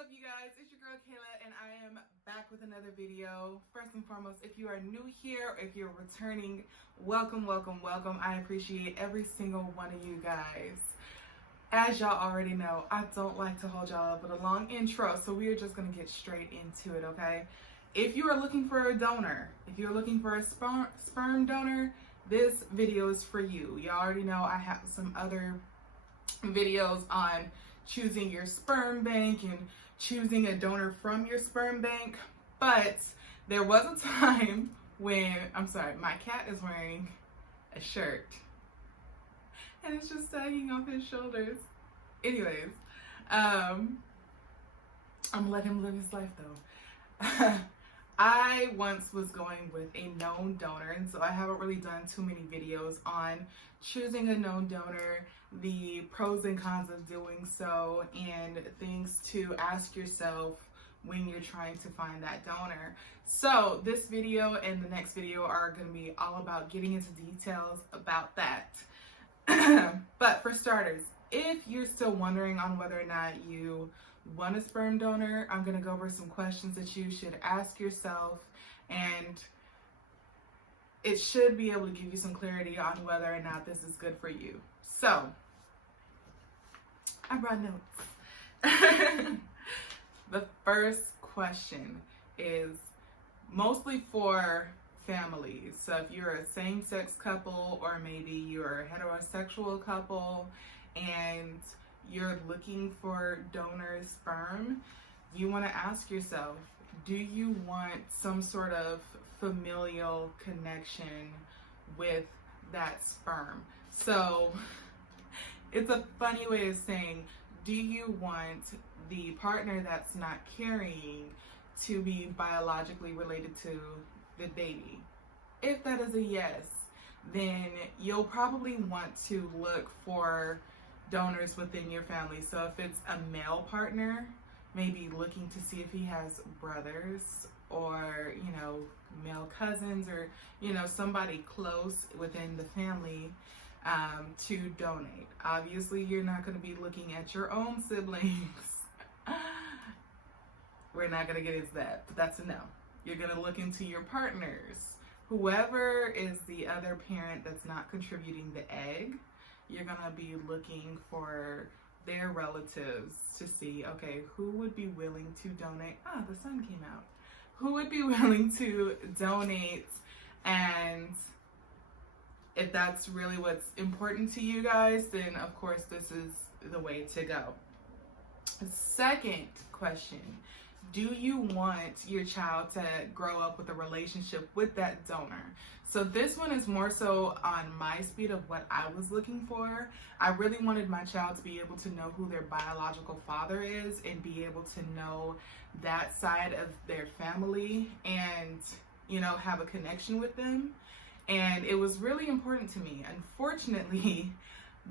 up, you guys? It's your girl Kayla, and I am back with another video. First and foremost, if you are new here or if you're returning, welcome, welcome, welcome. I appreciate every single one of you guys. As y'all already know, I don't like to hold y'all up with a long intro, so we are just gonna get straight into it, okay? If you are looking for a donor, if you're looking for a sperm donor, this video is for you. Y'all already know I have some other videos on choosing your sperm bank and choosing a donor from your sperm bank, but there was a time when, my cat is wearing a shirt and it's just sagging off his shoulders. Anyways, I'm gonna let him live his life though. I once was going with a known donor, and so I haven't really done too many videos on choosing a known donor, the pros and cons of doing so, and things to ask yourself when you're trying to find that donor. So this video and the next video are going to be all about getting into details about that. But for starters, if you're still wondering on whether or not you want a sperm donor, I'm going to go over some questions that you should ask yourself, and it should be able to give you some clarity on whether or not this is good for you. So, I brought notes. The first question is mostly for families. So if you're a same-sex couple, or maybe you're a heterosexual couple and you're looking for donor sperm, you want to ask yourself, do you want some sort of familial connection with that sperm? So it's a funny way of saying, do you want the partner that's not carrying to be biologically related to the baby? If that is a yes, then you'll probably want to look for donors within your family. So if it's a male partner, maybe looking to see if he has brothers or, male cousins, or, somebody close within the family to donate. Obviously, you're not going to be looking at your own siblings. We're not going to get into that, but that's a no. You're going to look into your partners. Whoever is the other parent that's not contributing the egg, you're going to be looking for their relatives to see, okay, who would be willing to donate? The sun came out. Who would be willing to donate? And if that's really what's important to you guys, then of course this is the way to go. Second question, do you want your child to grow up with a relationship with that donor? So this one is more so on my speed of what I was looking for. I really wanted my child to be able to know who their biological father is and be able to know that side of their family and, have a connection with them. And it was really important to me. Unfortunately,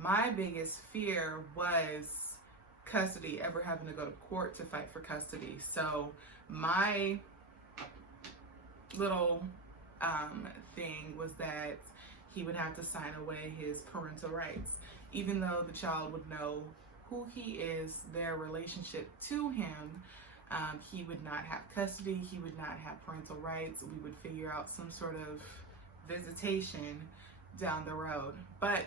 my biggest fear was custody, ever having to go to court to fight for custody. So my little thing was that he would have to sign away his parental rights, even though the child would know who he is, their relationship to him. He would not have custody, he would not have parental rights. We would figure out some sort of visitation down the road. But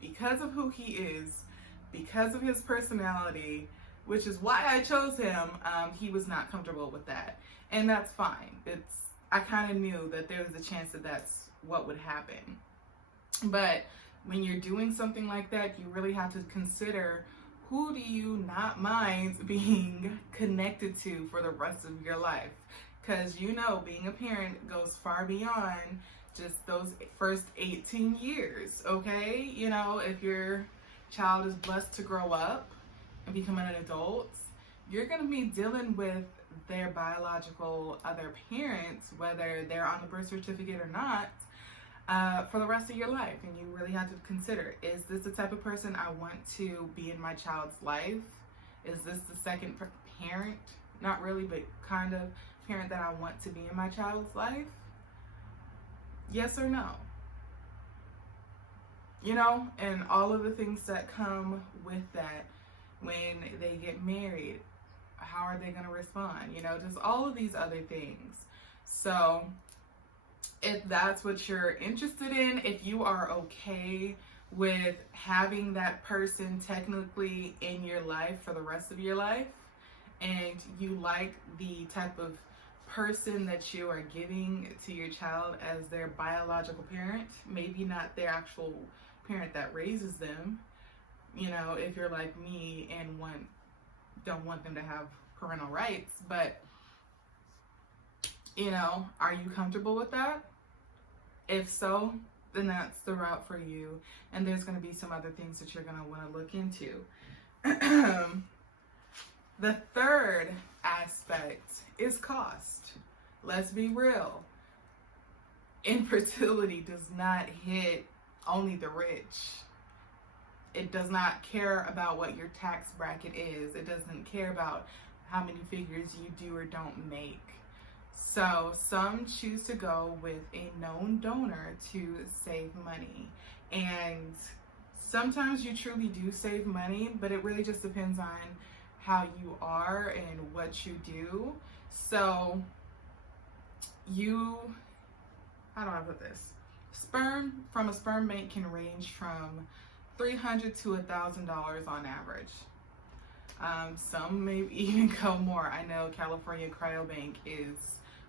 because of who he is, because of his personality, which is why I chose him, he was not comfortable with that. And that's fine. I kind of knew that there was a chance that that's what would happen. But when you're doing something like that, you really have to consider, who do you not mind being connected to for the rest of your life? Because being a parent goes far beyond just those first 18 years, okay? If your child is blessed to grow up and become an adult, you're going to be dealing with their biological other parents, whether they're on the birth certificate or not, for the rest of your life. And you really have to consider, is this the type of person I want to be in my child's life? Is this the second parent? Not really, but kind of parent that I want to be in my child's life? Yes or no? And all of the things that come with that when they get married. how are they going to respond? You know, just all of these other things. So if that's what you're interested in, if you are okay with having that person technically in your life for the rest of your life, and you like the type of person that you are giving to your child as their biological parent, maybe not their actual parent that raises them, you know, if you're like me and don't want them to have parental rights, but, you know, are you comfortable with that? If so, then that's the route for you. And there's going to be some other things that you're going to want to look into. The third aspect is cost. Let's be real. Infertility does not hit only the rich. It does not care about what your tax bracket is. It doesn't care about how many figures you do or don't make. So some choose to go with a known donor to save money. And sometimes you truly do save money, but it really just depends on how you are and what you do. So how do I put this? Sperm from a sperm bank can range from $300 to $1,000 on average. Some may even go more. I know California Cryobank is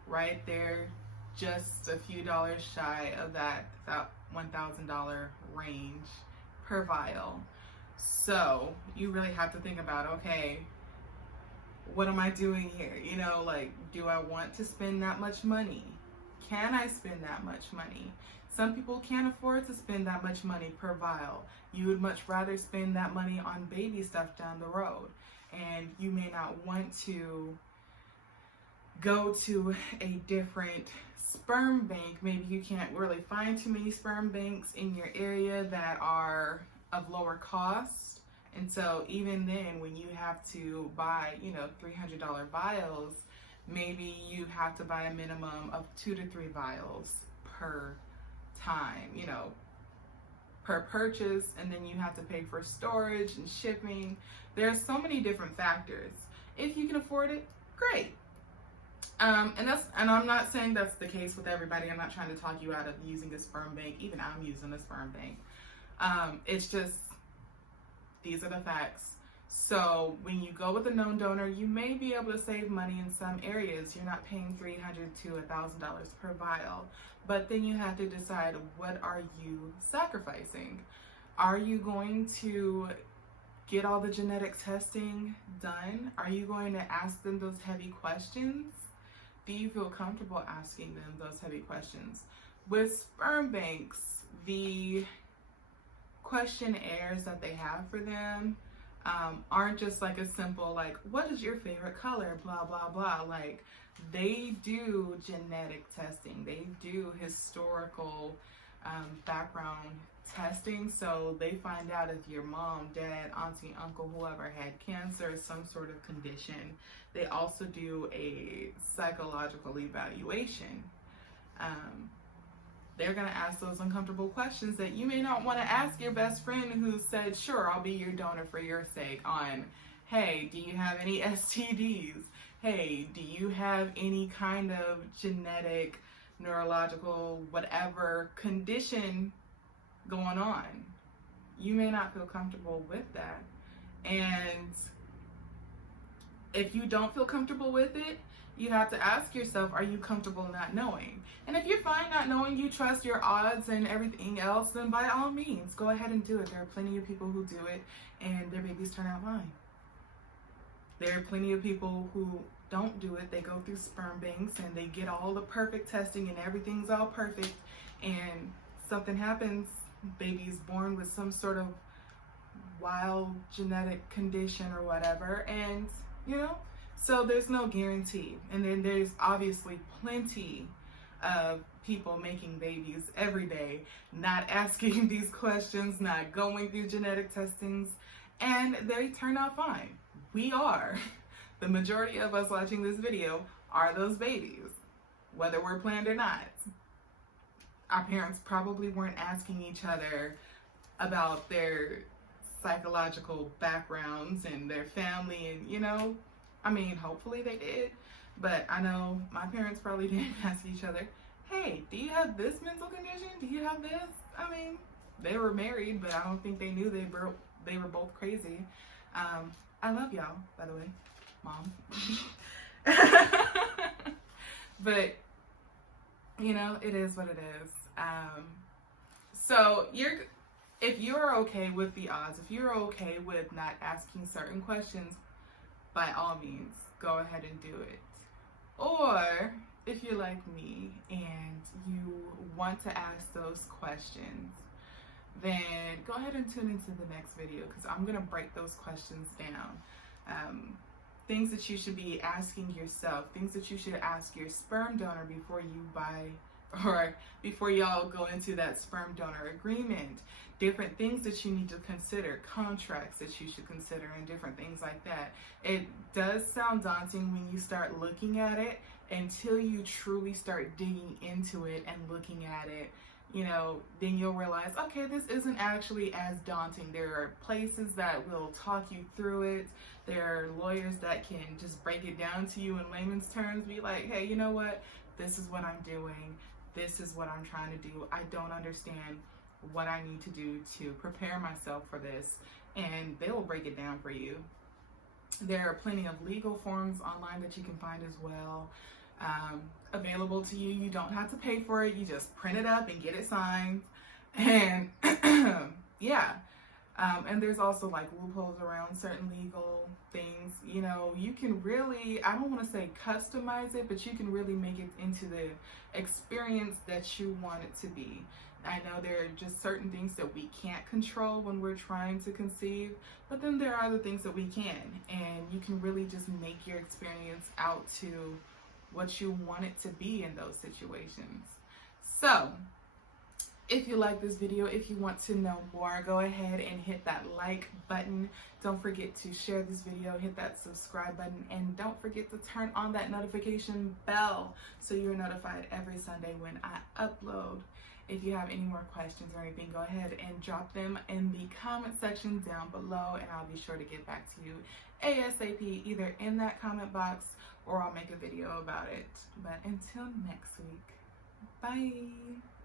right there, just a few dollars shy of that $1,000 range per vial. So you really have to think about, okay, what am I doing here? You know, like, do I want to spend that much money? Can I spend that much money? Some people can't afford to spend that much money per vial. You would much rather spend that money on baby stuff down the road. And you may not want to go to a different sperm bank. Maybe you can't really find too many sperm banks in your area that are of lower cost. And so even then, when you have to buy, you know, $300 vials, maybe you have to buy a minimum of 2 to 3 vials per time, you know, per purchase, and then you have to pay for storage and shipping. There are so many different factors. If you can afford it, great. And I'm not saying that's the case with everybody. I'm not trying to talk you out of using a sperm bank. Even I'm using a sperm bank. It's just, these are the facts. So when you go with a known donor, you may be able to save money in some areas. You're not paying $300 to $1,000 per vial. But then you have to decide, what are you sacrificing? Are you going to get all the genetic testing done? Are you going to ask them those heavy questions? Do you feel comfortable asking them those heavy questions? With sperm banks, the questionnaires that they have for them aren't just like a simple, like, what is your favorite color, blah, blah, blah. Like, they do genetic testing. They do historical background testing. So they find out if your mom, dad, auntie, uncle, whoever had cancer, some sort of condition. They also do a psychological evaluation. They're going to ask those uncomfortable questions that you may not want to ask your best friend who said, sure, I'll be your donor for your sake, on, hey, do you have any STDs? Hey, do you have any kind of genetic, neurological, whatever condition going on? You may not feel comfortable with that. And if you don't feel comfortable with it, you have to ask yourself, are you comfortable not knowing? And if you're fine not knowing, you trust your odds and everything else, then by all means, go ahead and do it. There are plenty of people who do it and their babies turn out fine. There are plenty of people who don't do it. They go through sperm banks and they get all the perfect testing and everything's all perfect, and something happens, baby's born with some sort of wild genetic condition or whatever, and you know, so there's no guarantee. And then there's obviously plenty of people making babies every day, not asking these questions, not going through genetic testings, and they turn out fine. We are. The majority of us watching this video are those babies, whether we're planned or not. Our parents probably weren't asking each other about their psychological backgrounds and their family, and you know, I mean, hopefully they did, but I know my parents probably didn't ask each other, hey, do you have this mental condition? Do you have this? I mean, they were married, but I don't think they knew they were both crazy. I love y'all, by the way, Mom. But, you know, it is what it is. So if you're okay with the odds, if you're okay with not asking certain questions, by all means, go ahead and do it. Or if you're like me and you want to ask those questions, then go ahead and tune into the next video, because I'm going to break those questions down. Things that you should be asking yourself, things that you should ask your sperm donor before you buy, or before y'all go into that sperm donor agreement, different things that you need to consider, contracts that you should consider, and different things like that. It does sound daunting when you start looking at it, until you truly start digging into it and looking at it. You know, then you'll realize, okay, this isn't actually as daunting. There are places that will talk you through it. There are lawyers that can just break it down to you in layman's terms, be like, hey, you know what? This is what I'm doing. This is what I'm trying to do. I don't understand what I need to do to prepare myself for this. And they will break it down for you. There are plenty of legal forms online that you can find as well. Available to you. You don't have to pay for it. You just print it up and get it signed. And yeah. And there's also like loopholes around certain legal things. You know, you can really, I don't want to say customize it, but you can really make it into the experience that you want it to be. I know there are just certain things that we can't control when we're trying to conceive, but then there are other things that we can. And you can really just make your experience out to what you want it to be in those situations. So, if you like this video, if you want to know more, go ahead and hit that like button. Don't forget to share this video, hit that subscribe button, and don't forget to turn on that notification bell so you're notified every Sunday when I upload. If you have any more questions or anything, go ahead and drop them in the comment section down below, and I'll be sure to get back to you ASAP, either in that comment box or I'll make a video about it. But until next week, bye.